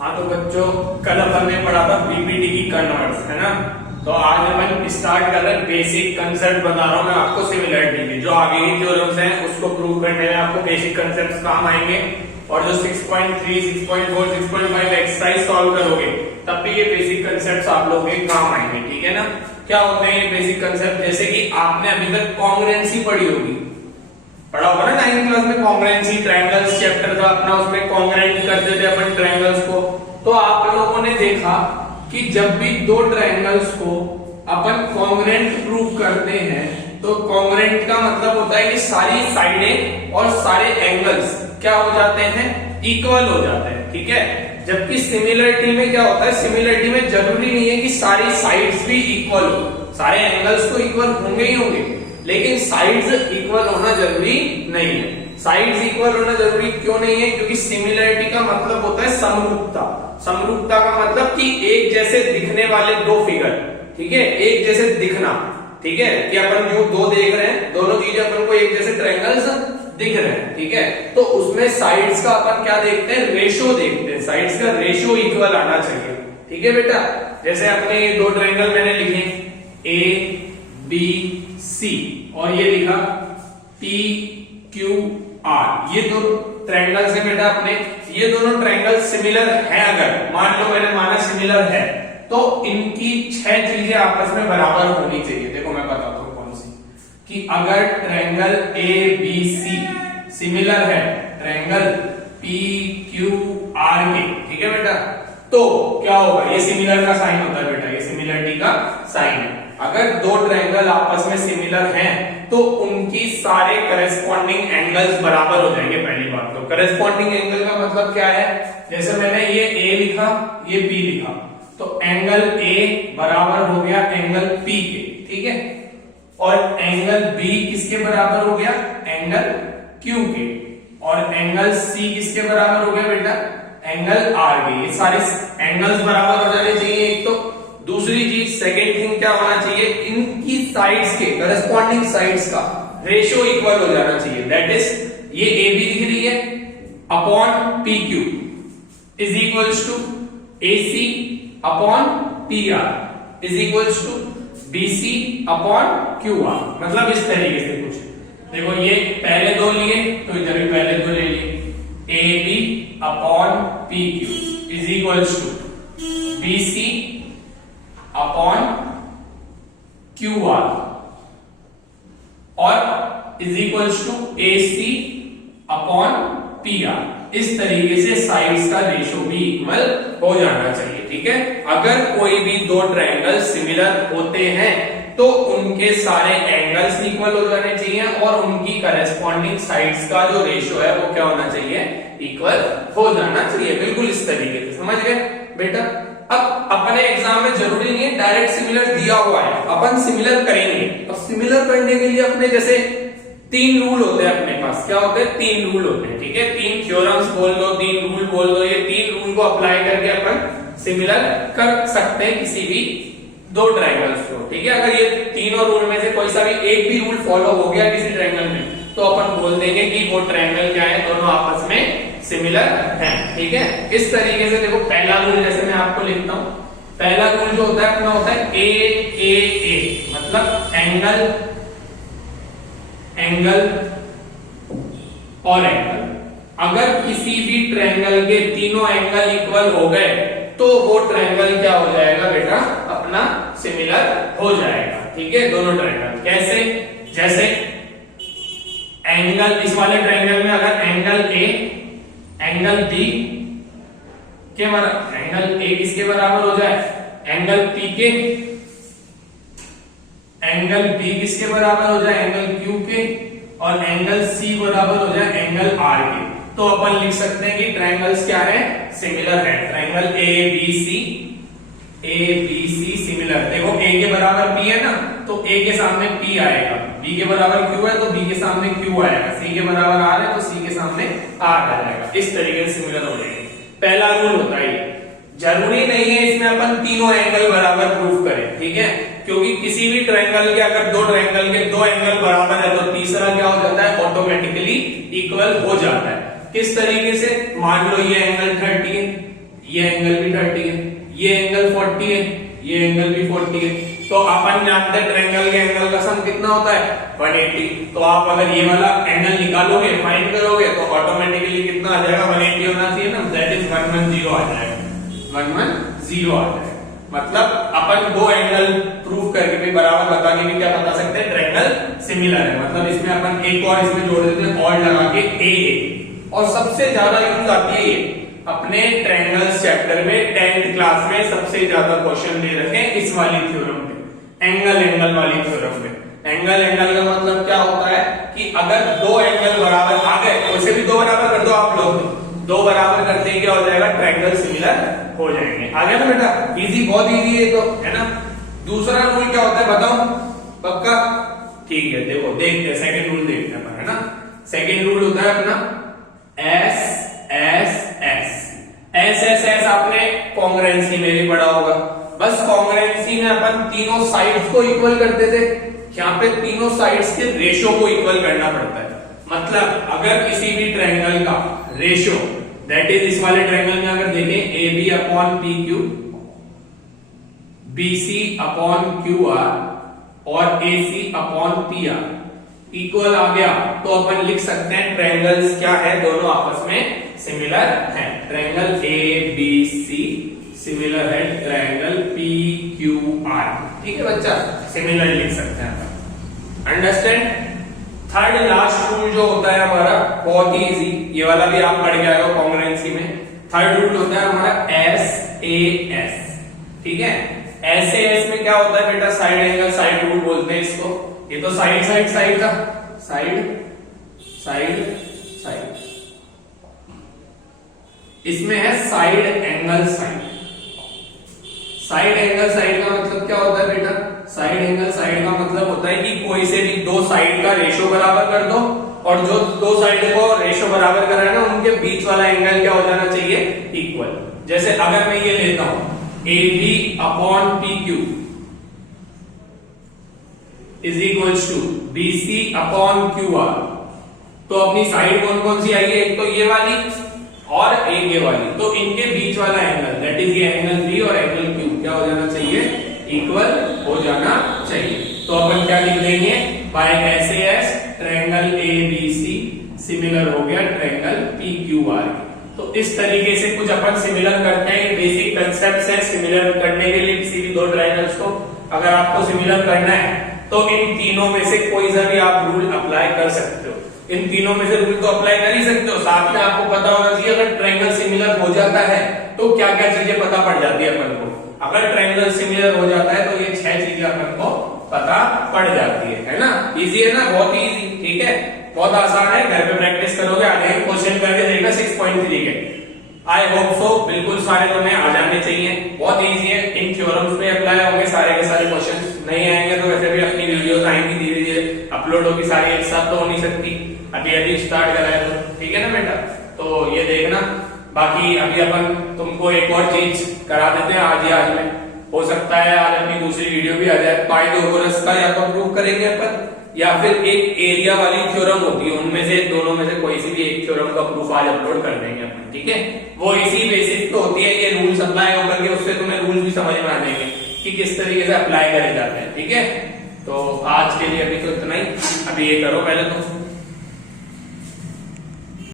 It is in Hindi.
हाँ तो बच्चों, कल अपन ने पढ़ा था पीपीटी की कन्वर्ट्स, है ना। तो आज अपन स्टार्ट कर रहे हैं बेसिक कंसेप्ट बता रहा हूँ मैं आपको सिमिलरिटी के। जो आगे की थ्योरम्स हैं उसको प्रूव करने में आपको बेसिक कंसेप्ट काम आएंगे, और जो 6.3, 6.4, 6.5 एक्सरसाइज सॉल्व करोगे तब भी ये बेसिक कंसेप्ट आप लोगों के काम आएंगे, ठीक है ना। क्या होते हैं ये बेसिक कंसेप्ट? जैसे कि आपने अभी तक कॉन्ग्रुएंसी पढ़ी होगी, पढ़ा होगा ना 9th क्लास में। कॉन्ग्रुएंसी ट्रायंगल्स चैप्टर था अपना, उसमें कॉन्ग्रुएंट करते थे अपन ट्रायंगल्स को। तो आप लोगों ने देखा कि जब भी दो ट्रायंगल्स को अपन कॉन्ग्रुएंट प्रूव करते हैं तो कॉन्ग्रुएंट का मतलब होता है कि सारी साइडें और सारे एंगल्स क्या हो जाते हैं, इक्वल हो जाते हैं, ठीक है। जबकि सिमिलरिटी में क्या होता है, सिमिलरिटी में जरूरी नहीं है कि सारी साइड्स भी इक्वल हो, सारे एंगल्स तो इक्वल होंगे ही होंगे, लेकिन साइड्स इक्वल होना जरूरी नहीं है। साइड्स इक्वल होना जरूरी क्यों नहीं है? क्योंकि सिमिलरिटी का मतलब होता है समरूपता। समरूपता का मतलब कि एक जैसे दिखने वाले दो फिगर, ठीक है, एक जैसे दिखना, ठीक है, कि अपन जो दो देख रहे हैं, दोनों चीजें अपन को एक जैसे ट्रायंगल्स दिख रहे हैं, ठीक है। तो उसमें साइड्स का अपन क्या देखते हैं, रेशो देखते हैं। साइड्स का रेशो इक्वल आना चाहिए, ठीक है बेटा। जैसे अपने ये दो ट्रायंगल मैंने लिखे ए बी सी, और ये लिखा पी क्यू आर, ये दो ट्रायंगल्स है बेटा अपने। ये दोनों ट्रायंगल सिमिलर हैं, अगर मान लो मैंने माना सिमिलर है, तो इनकी 6 चीजें आपस में बराबर होनी चाहिए। देखो मैं बताता हूं कौन सी, कि अगर triangle A B C similar है ट्रायंगल पी क्यू आर के, ठीक है बेटा, तो क्या होगा, ये सिमिलर का साइन होता है बेटा, ये सिमिलरिटी का साइन है। अगर दो ट्रायंगल आपस में सिमिलर हैं तो उनकी सारे करेस्पॉन्डिंग एंगल्स बराबर हो जाएंगे। पहली बात तो करेस्पॉन्डिंग एंगल का मतलब क्या है, जैसे मैंने ये ए लिखा, ये बी लिखा, तो एंगल ए बराबर हो गया एंगल पी के, ठीक है, और एंगल बी किसके बराबर हो गया, एंगल क्यू के, और एंगल सी किसके बराबर हो गया बेटा, एंगल आर के। ये सारे एंगल्स बराबर हो जाने चाहिए एक तो। दूसरी चीज, सेकेंड थिंग क्या होना चाहिए, इनकी साइड्स के करस्पॉन्डिंग साइड्स का रेशियो इक्वल हो जाना चाहिए। दैट इज ये ए बी दिख रही है upon P Q is equals to A C upon P R is equals to B C upon Q R. मतलब इस तरीके से कुछ देखो, ये पहले दो लिए तो इधर भी पहले दो ले लिए, A B upon P Q is equals to B C upon Q R, और is equals to A C upon P R. इस तरीके से साइड्स का रेशो भी इक्वल हो जाना चाहिए, ठीक है। अगर कोई भी दो ट्रायंगल सिमिलर होते हैं तो उनके सारे एंगल्स इक्वल हो जाने चाहिए, और उनकी करेस्पॉन्डिंग साइड्स का जो रेशो है वो क्या होना चाहिए, इक्वल हो जाना चाहिए। बिल्कुल इस तरीके से, समझ गए बेटा। अब अपने एग्जाम में जरूरी नहीं है डायरेक्ट सिमिलर दिया हुआ है, अपन सिमिलर करेंगे। अब सिमिलर करने के लिए अपने जैसे 3 रूल होते हैं अपने पास। क्या होते हैं, 3 रूल होते हैं, ठीक है। 3 थ्योरम्स बोल दो, 3 रूल बोल दो। ये 3 रूल को अप्लाई करके अपन सिमिलर कर सकते हैं किसी भी दो ट्रायंगल्स को, ठीक है। अगर ये तीनों रूल में से कोई सा भी एक भी रूल फॉलो हो गया किसी ट्रायंगल में, तो अपन बोल देंगे कि वो ट्रायंगल क्या है, दोनों आपस में सिमिलर हैं, ठीक है। इस तरीके से देखो, पहला रूल जैसे मैं आपको लिखता हूं, पहला रूल जो होता है अपना होता है ए ए ए, मतलब एंगल एंगल और एंगल। अगर किसी भी ट्रायंगल के तीनों एंगल इक्वल हो गए तो वो ट्रायंगल क्या हो जाएगा बेटा, अपना सिमिलर हो जाएगा, ठीक है। दोनों ट्रायंगल कैसे, जैसे एंगल, इस वाले ट्रायंगल में अगर एंगल ए एंगल बी के बराबर, एंगल ए किसके बराबर हो जाए, एंगल पी के, एंगल बी किसके बराबर हो जाए, एंगल क्यू के, और एंगल सी बराबर हो जाए एंगल आर के, तो अपन लिख सकते हैं कि ट्रायंगल्स क्या है, सिमिलर है। Triangle A B C similar. देखो ए के बराबर पी है ना, तो ए के सामने पी आएगा, बी के बराबर क्यू है तो बी के सामने क्यू आएगा, सी के बराबर आर है तो सी के सामने आर आ जाएगा। इस तरीके से सिमिलर हो जाएंगे। पहला रूल होता है। जरूरी नहीं है इसमें अपन तीनों एंगल बराबर प्रूफ करें, ठीक है, क्योंकि किसी भी ट्रायंगल के अगर दो ट्रायंगल के दो एंगल बराबर है तो तीसरा क्या हो जाता है, ऑटोमेटिकली इक्वल हो जाता है। किस तरीके से, मान लो ये एंगल 30 है, ये एंगल भी 30 है, ये एंगल 40 है, ये एंगल भी 40 है। तो अपन जानते हैं ट्रायंगल के एंगल का सम कितना होता है 180। तो आप अगर ये वाला एंगल निकालोगे, फाइंड करोगे, तो ऑटोमेटिकली कितना आ जाएगा 180 होना चाहिए ना, दैट इज 110 आ जाएगा, 110 आ जाएगा। मतलब अपन दो एंगल प्रूव करके भी बराबर बता के भी क्या बता सकते हैं ट्रायंगल सिमिलर है। मतलब इसमें अपन एक और इसमें जोड़ देते हैं और लगा के ए। और सबसे ज्यादा यूज आती है ये अपने ट्रायंगल्स चैप्टर में 10th क्लास में सबसे ज्यादा क्वेश्चन दे रखे हैं इस वाली थ्योरम पे, एंगल वाली थ्योरम पे। एंगल का मतलब क्या होता है कि अगर दो एंगल बराबर आ गए तो उसे भी दो बराबर कर दो आप लोग, दो बराबर करते ही क्या हो जाएगा ट्रायंगल सिमिलर हो जाएंगे। आ गया ना बेटा, इजी, बहुत इजी है तो, है ना। दूसरा रूल क्या होता है बताओ, पक्का? ठीक है, देखो देखते हैं, सेकंड रूल देखते हैं, है ना। सेकंड रूल होता है अपना S S S S S S. आपने कॉन्ग्रुएंसी में भी पढ़ा होगा। बस कॉन्ग्रुएंसी में अपन तीनों साइड्स को इक्वल करते थे, यहाँ पे तीनों साइड्स के रेशो को इक्वल करना पड़ता है। मतलब अगर किसी भी ट्रायंगल का रेशो, दैट इज इस वाले ट्रायंगल में अगर देखें A B upon P Q, B C upon Q R और A C upon P R equal आ गया, तो अपन लिख सकते हैं ट्रायंगल्स क्या है, दोनों आपस में सिमिलर है। Triangle A B C similar है ट्रायंगल पी क्यू आर। ठीक है बच्चा, सिमिलर लिख सकते हैं अपन। अंडरस्टैंड? थर्ड लास्ट रूल जो होता है हमारा बहुत ही इजी, ये वाला भी आप पढ़ के आए हो कॉन्ग्रुएंसी में। थर्ड रूल होता है हमारा एस ए एस। ठीक है, एस ए एस में क्या होता है बेटा, साइड एंगल साइड रूल बोलते हैं इसको। ये तो साइड साइड साइड था, साइड साइड साइड, इसमें है side angle side. Side angle side का मतलब क्या होता है बेटा, साइड एंगल साइड का मतलब होता है कि कोई से भी दो साइड का रेशो बराबर कर दो, और जो दो साइड को रेशो बराबर कर रहा है ना, उनके बीच वाला एंगल क्या हो जाना चाहिए, इक्वल। जैसे अगर मैं ये लेता हूं A B upon P Q is equal to B C upon Q R, तो अपनी साइड कौन कौन सी आई है, एक तो ये वाली और एक ये वाली, तो इनके बीच वाला एंगल दैट इज ये एंगल बी और एंगल क्यू क्या हो जाना चाहिए, इक्वल हो जाना चाहिए। तो अपन क्या लिख देंगे, by S A S triangle A B C similar हो गया ट्रायंगल पी क्यू आर। तो इस तरीके से कुछ अपन सिमिलर करते हैं, बेसिक कंसेप्ट है सिमिलर करने के लिए किसी भी दो ट्रायंगल्स को। अगर आपको सिमिलर करना है तो इन तीनों में से कोई सा भी आप रूल अप्लाई कर सकते हो। इन तीनों में से रूल तो अप्लाई कर ही सकते हो, साथ में आपको पता होना चाहिए अगर ट्रायंगल सिमिलर हो जाता है तो क्या क्या चीजें पता पड़ जाती है अपन को। अगर ट्रायंगल सिमिलर हो जाता है तो ये 6 चीजें अपन को पता पड़ जाती है ना। इजी है ना, बहुत ही इजी। ठीक है, बहुत आसान है, घर पे प्रैक्टिस करोगे, आगे क्वेश्चन करके देखना 6.3 के। आई होप सो बिल्कुल सारे तुम्हें आ जाने चाहिए, बहुत इजी है। इन थ्योरम्स में अप्लाई होंगे सारे के सारे क्वेश्चन, नहीं आएंगे तो वैसे भी अपनी वीडियोस आएंगी धीरे धीरे, अपलोड होगी सारी, एक साथ तो हो नहीं सकती, अभी स्टार्ट करा है तो। ठीक है ना बेटा, तो ये देखना। बाकी अभी अपन तुमको एक और चीज करा देते हैं आज ही, आज में हो सकता है आज अपनी दूसरी वीडियो भी आ जाए। पाइथागोरस का या तो प्रूव करेंगे अपन, या फिर एक एरिया वाली थ्योरम होती है, उनमें से दोनों में से कोई सी भी एक थ्योरम का प्रूफ आज अपलोड कर देंगे अपन। ठीक है, वो इसी बेसिस पे होती है, ये रूल्स अप्लाई होकर के उससे तुम्हें रूल्स भी समझ में आ जाएंगे कि किस तरीके से अप्लाई करे जाते हैं। ठीक है, तो आज के लिए अभी तो इतना ही, अभी ये करो पहले तो।